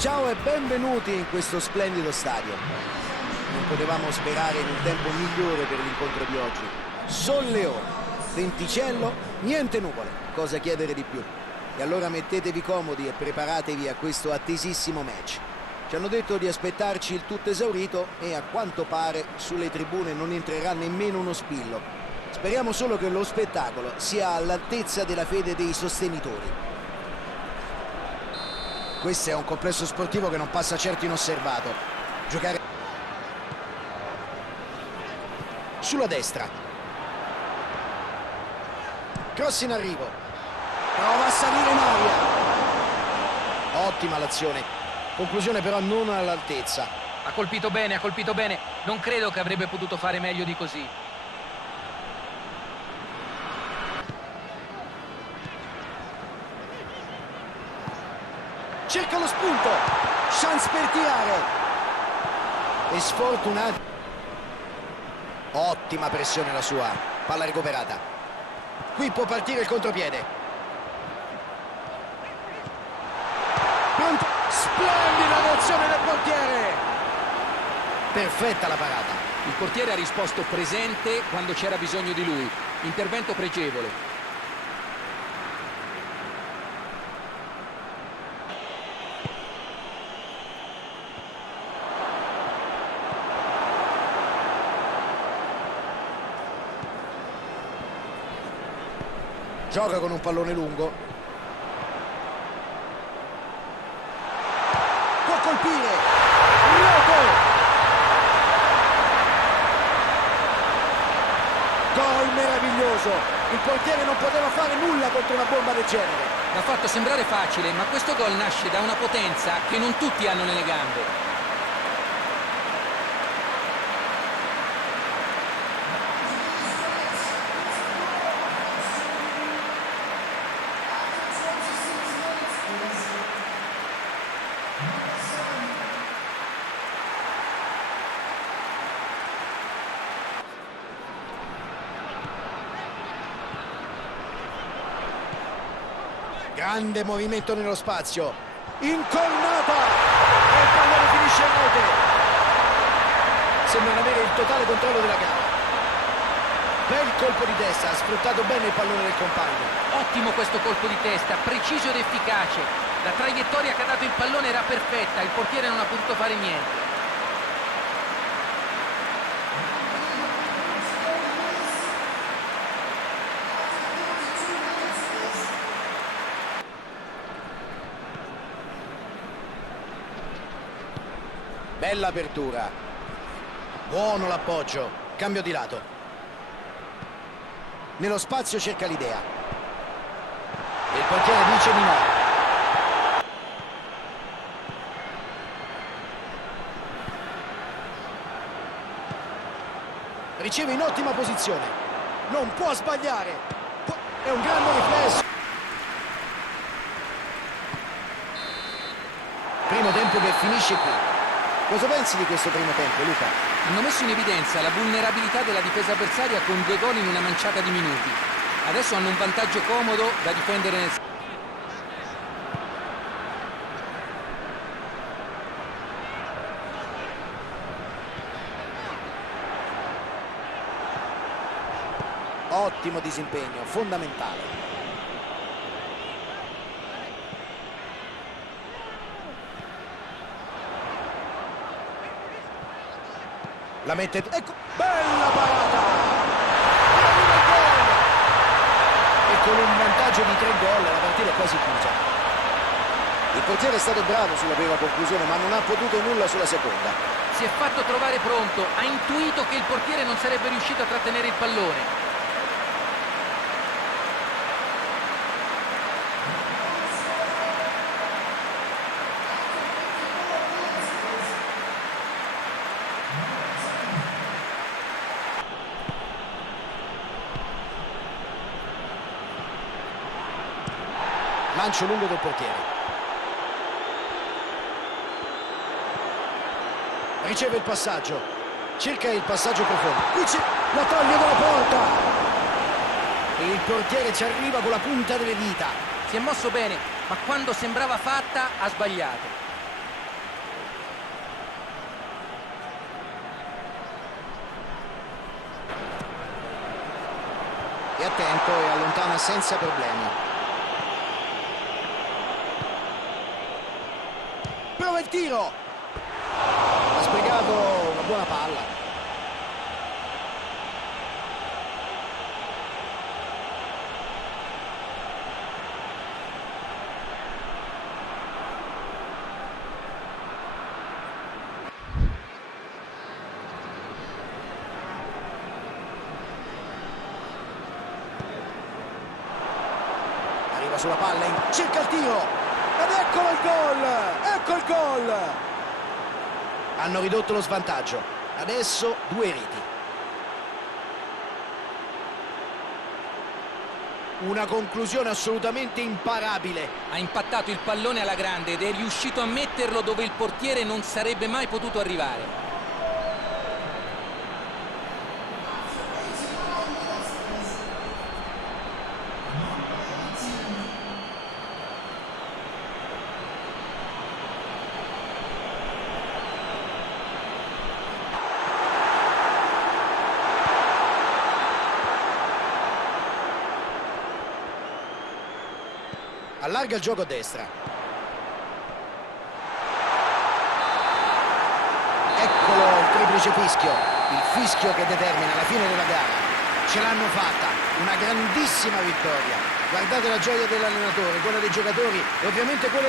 Ciao e benvenuti in questo splendido stadio. Non potevamo sperare in un tempo migliore per l'incontro di oggi. Solleone, venticello, niente nuvole. Cosa chiedere di più? E allora mettetevi comodi e preparatevi a questo attesissimo match. Ci hanno detto di aspettarci il tutto esaurito e a quanto pare sulle tribune non entrerà nemmeno uno spillo. Speriamo solo che lo spettacolo sia all'altezza della fede dei sostenitori. Questo è un complesso sportivo che non passa certo inosservato. Giocare sulla destra. Cross in arrivo. Prova a salire in aria. Ottima l'azione. Conclusione però non all'altezza. Ha colpito bene, ha colpito bene. Non credo che avrebbe potuto fare meglio di così. Cerca lo spunto, chance per tirare. E sfortunato. Ottima pressione la sua, palla recuperata. Qui può partire il contropiede. Pronto, splendida l'azione del portiere. Perfetta la parata. Il portiere ha risposto presente quando c'era bisogno di lui. Intervento pregevole. Gioca con un pallone lungo. Può colpire. Rete. Gol meraviglioso. Il portiere non poteva fare nulla contro una bomba del genere. L'ha fatto sembrare facile, ma questo gol nasce da una potenza che non tutti hanno nelle gambe. Grande movimento nello spazio. Incornata. E il pallone finisce in rete. Sembrano avere il totale controllo della gara. Bel colpo di testa, ha sfruttato bene il pallone del compagno. Ottimo questo colpo di testa, preciso ed efficace. La traiettoria che ha dato il pallone era perfetta, il portiere non ha potuto fare niente. Bella apertura. Buono l'appoggio. Cambio di lato. Nello spazio cerca l'idea. Il portiere dice di no. Riceve in ottima posizione. Non può sbagliare. È un grande riflesso. Primo tempo che finisce qui. Cosa pensi di questo primo tempo, Luca? Hanno messo in evidenza la vulnerabilità della difesa avversaria con 2 gol in una manciata di minuti. Adesso hanno un vantaggio comodo da difendere nel... Ottimo disimpegno, fondamentale. La mette, ecco, bella parata! E con un vantaggio di 3 gol la partita è quasi chiusa. Il portiere è stato bravo sulla prima conclusione, ma non ha potuto nulla sulla seconda. Si è fatto trovare pronto, ha intuito che il portiere non sarebbe riuscito a trattenere il pallone. Lancio lungo del portiere. Riceve il passaggio. Cerca il passaggio profondo. Qui c'è la toglie dalla porta. E il portiere ci arriva con la punta delle dita. Si è mosso bene, ma quando sembrava fatta ha sbagliato. È attento e allontana senza problemi. Prova il tiro. Ha sprecato una buona palla. Arriva sulla palla, cerca il tiro ed eccolo il gol, ecco il gol. Hanno ridotto lo svantaggio, adesso 2 reti. Una conclusione assolutamente imparabile. Ha impattato il pallone alla grande ed è riuscito a metterlo dove il portiere non sarebbe mai potuto arrivare. Allarga il gioco a destra. Eccolo il triplice fischio. Il fischio che determina la fine della gara. Ce l'hanno fatta. Una grandissima vittoria. Guardate la gioia dell'allenatore, quella dei giocatori e ovviamente quella...